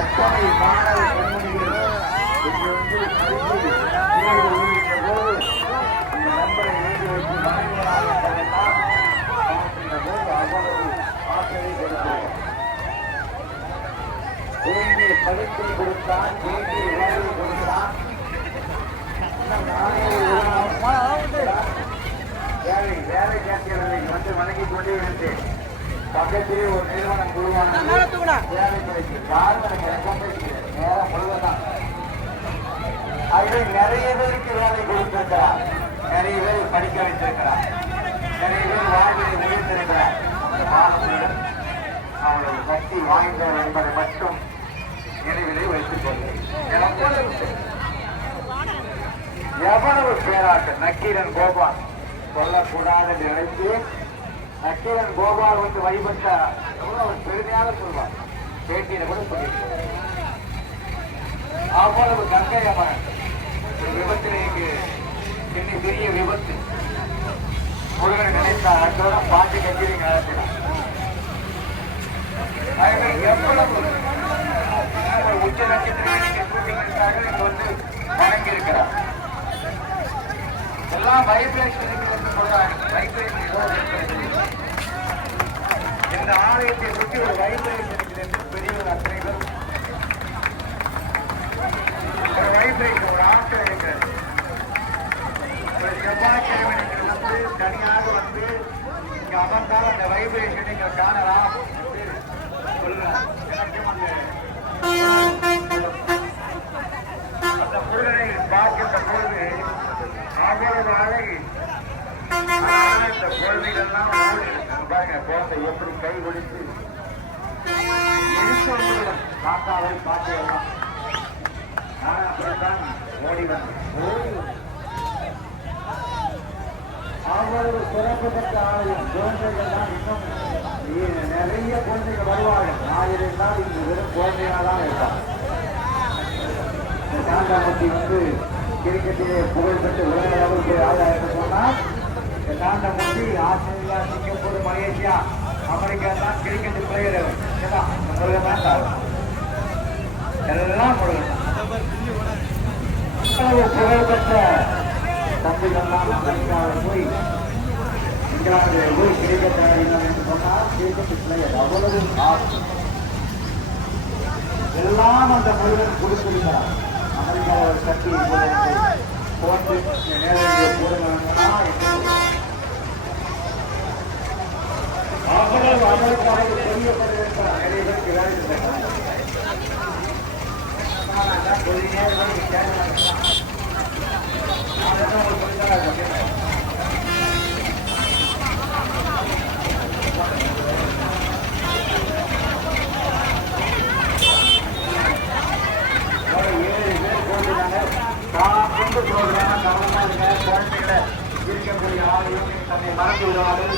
எத்தனை மாணவ கண்மணிகள் இங்கு வந்து உள்ளிட்ட போது இந்த நம்பரை எழுதி வைத்து மனைவியாக பார்க்கின்ற போது அவ்வளவு ஆசையை கொடுக்கிறோம். குழந்தையை படிப்பை கொடுத்தான், குழந்தையை வேலையை கொடுத்தான். வேலை கேட்கிறதை வந்து வணங்கிக் கொண்டே இருந்தேன். பக்கத்திலே ஒரு நிறுவனம் உருவான வேலை கிடைக்கும். யாரும் எனக்கு ரெக்கமெண்ட் நேரம் முழுவதுதான். அதில் நிறைய பேருக்கு வேலை கொடுத்திருக்கிறார், நிறைய பேர் படிக்க வைத்திருக்கிறார், நிறைய பேர் வாழ்க்கையை உயர்த்திருக்கிறார். அந்த மாணவர்கள் அவளது சக்தி வாய்ந்தவர் என்பதை மட்டும் நினைவிலே வைத்துக் கொள்கிறேன். எவ்வளவு பேராட்டு நக்கீரன் கோபால் சொல்லக்கூடாது என்று நினைத்து நக்கீரன் கோபால் வந்து வழிபட்ட எவ்வளவு பெருமையாக சொல்வார். பேட்டியில கூட சொல்லியிருக்கிறார். அவ்வளவு கங்கை அம்மன் ஒரு விபத்தில் இங்கு இன்னும் பெரிய விபத்து முருகனை நினைத்தார். அன்றோட பாட்டு கட்சி நடத்தினார். எவ்வளவு ஒரு உச்ச நட்சத்திரங்கள் இங்கு வந்து வணங்கி இருக்கிறார். எல்லாம் வைப்ரேஷன் இந்த ஆலயத்தை சுற்றி ஒரு வைப்ரேஷன் பெரியவர் அத்தனை பேர் ஒரு வைப்ரேஷன் ஒரு ஆற்றல் இருக்கிறது. ஒரு செவ்வாய்க்கிழமை வந்து தனியாக வந்து இங்க அமர்ந்தால் அந்த வைப்ரேஷன் நீங்கள் காணலாம் சொல்லுங்கள். அந்த முருகனை பார்க்கின்ற பொழுது அவ்வளவு அழகி இந்த குழந்தைகள்லாம் பாருங்க, குழந்தை எப்படி கை கொடுத்து தாத்தாவை பார்க்கலாம். நான் அப்படித்தான் ஓடி வந்தேன். அவ்வளவு சிறப்பு பெற்ற ஆலயம். குழந்தைகள் தான் இன்னும் நிறைய குழந்தைகள் வருவார்கள். ஆயிரம் தான் இங்கு வெறும் குழந்தையாக தான் இருப்பாங்க. காண்டாமூர்த்தி வந்து கிரிக்கெட்டிலே புகழ்பெற்று உலக அளவுக்கு ஆதாயத்தை சொன்னால் இந்த காண்டாமூர்த்தி ஆஸ்திரேலியா, சிங்கப்பூர், மலேசியா, அமெரிக்கா தான் கிரிக்கெட் பிளேயர். முருகன் தான் காரணம். எல்லாம் முருகன். புகழ்பெற்ற தம்பிகள்லாம் அமெரிக்காவில் போய் இங்கிலாந்தில் போய் கிரிக்கெட் ஆடினார் என்று சொன்னால் கிரிக்கெட் பிளேயர். அவ்வளவு ஆசை எல்லாம் அந்த முருகன் கொடுத்திருக்கிறார். அமெரிக்காவோட சக்தி போட்டு நேரடியாக போடுவாங்கன்னா அவ்வளவு அமெரிக்காவில் தெரியப்பட்டிருக்கிறார். நிறைய பேருக்கு வேலை குழந்தைகளை இருக்கக்கூடிய ஆலயம் தன்னை மறந்து விடுவார்கள்.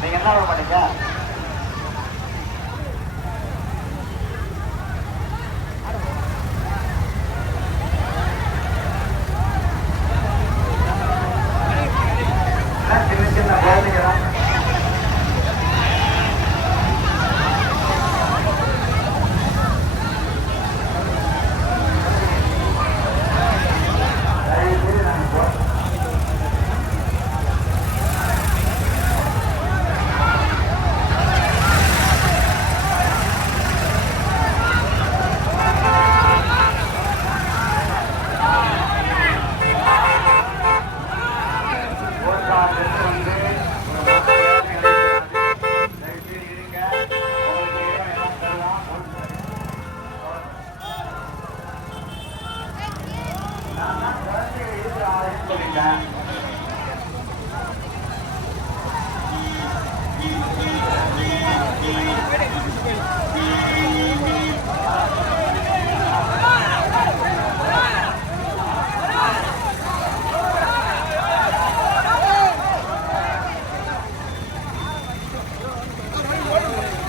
நீங்க என்ன பண்ணீங்க? சின்ன சின்ன குழந்தைங்க தான்.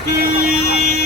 Beep.